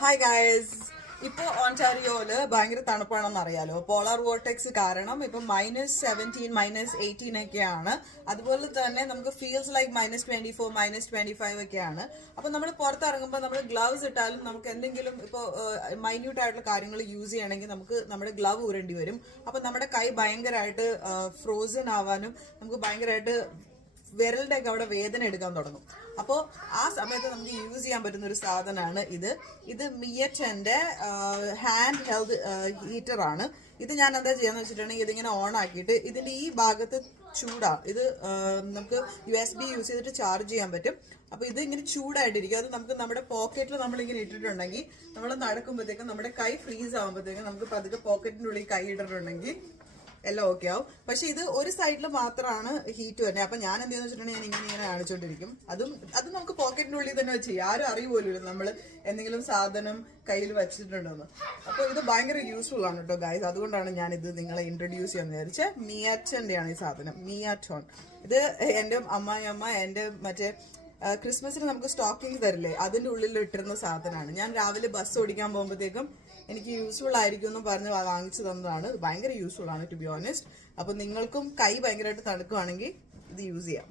Hi guys. ഇപ്പോൾ ഓൺടാരിയോയില് ഭയങ്കര തണുപ്പാണെന്ന് അറിയാലോ. പോളാർ വോർട്ടെക്സ് കാരണം ഇപ്പം -17 -18 ഒക്കെയാണ്. അതുപോലെ തന്നെ നമുക്ക് ഫീൽസ് ലൈക്ക് -24 -25 ഒക്കെയാണ്. അപ്പം നമ്മൾ പുറത്തിറങ്ങുമ്പോൾ നമ്മൾ ഗ്ലൗസ് ഇട്ടാലും നമുക്ക് എന്തെങ്കിലും ഇപ്പോൾ മൈന്യൂട്ട് ആയിട്ടുള്ള കാര്യങ്ങൾ യൂസ് ചെയ്യണമെങ്കിൽ നമുക്ക് നമ്മുടെ ഗ്ലവ് ഊരേണ്ടി വരും. അപ്പം നമ്മുടെ കൈ ഭയങ്കരമായിട്ട് ഫ്രോസൺ ആവാനും നമുക്ക് ഭയങ്കരമായിട്ട് വിരലിന്റെ ഒക്കെ അവിടെ വേദന എടുക്കാൻ തുടങ്ങും. അപ്പോൾ ആ സമയത്ത് നമുക്ക് യൂസ് ചെയ്യാൻ പറ്റുന്ന ഒരു സാധനമാണ് ഇത് മിയറ്റിന്റെ ഹാൻഡ് ഹെൽഡ് ഹീറ്റർ ആണ്. ഇത് ഞാൻ എന്താ ചെയ്യാന്ന് വെച്ചിട്ടുണ്ടെങ്കിൽ ഇതിങ്ങനെ ഓൺ ആക്കിയിട്ട് ഇതിന്റെ ഈ ഭാഗത്ത് ഇത് നമുക്ക് USB യൂസ് ചെയ്തിട്ട് ചാർജ് ചെയ്യാൻ പറ്റും. അപ്പൊ ഇത് ഇങ്ങനെ ചൂടായിട്ടിരിക്കും. അത് നമുക്ക് നമ്മുടെ പോക്കറ്റിൽ നമ്മളിങ്ങനെ ഇട്ടിട്ടുണ്ടെങ്കിൽ നമ്മൾ നടക്കുമ്പോഴത്തേക്കും നമ്മുടെ കൈ ഫ്രീസ് ആകുമ്പോഴത്തേക്കും നമുക്ക് പതുക്കെ പോക്കറ്റിന്റെ ഉള്ളിൽ കൈ ഇട്ടിട്ടുണ്ടെങ്കിൽ എല്ലാം ഓക്കെ ആവും. പക്ഷെ ഇത് ഒരു സൈഡിൽ മാത്രമാണ് ഹീറ്റ് വരുന്നത്. അപ്പൊ ഞാൻ എന്തെന്ന് വെച്ചിട്ടുണ്ടെങ്കിൽ ഞാൻ ഇങ്ങനെ കാണിച്ചോണ്ടിരിക്കും. അത് നമുക്ക് പോക്കറ്റിന്റെ ഉള്ളിൽ തന്നെ വെച്ച് ആരും അറിയുപോലും നമ്മൾ എന്തെങ്കിലും സാധനം കയ്യിൽ വെച്ചിട്ടുണ്ടെന്ന്. അപ്പോൾ ഇത് ഭയങ്കര യൂസ്ഫുൾ ആണ് കേട്ടോ ഗൈസ്. അതുകൊണ്ടാണ് ഞാൻ ഇത് നിങ്ങളെ ഇൻട്രൊഡ്യൂസ് ചെയ്യാൻ വിചാരിച്ചത്. മിയാറ്റന്റെയാണ് ഈ സാധനം, മിയാറ്റോൺ. ഇത് എൻ്റെ അമ്മായിയമ്മ എൻ്റെ മറ്റേ ക്രിസ്മസിന് നമുക്ക് സ്റ്റോക്കിംഗ് തരില്ലേ, അതിന്റെ ഉള്ളിൽ ഇട്ടിരുന്ന സാധനമാണ്. ഞാൻ രാവിലെ ബസ് ഓടിക്കാൻ പോകുമ്പോഴത്തേക്കും എനിക്ക് യൂസ്ഫുൾ ആയിരിക്കും എന്ന് പറഞ്ഞ് വാങ്ങിച്ചു തന്നതാണ്. ഭയങ്കര യൂസ്ഫുൾ ആണ് ടു ബി ഓണസ്റ്റ്. അപ്പൊ നിങ്ങൾക്കും കൈ ഭയങ്കരമായിട്ട് തണുക്കുകയാണെങ്കിൽ ഇത് യൂസ് ചെയ്യാം.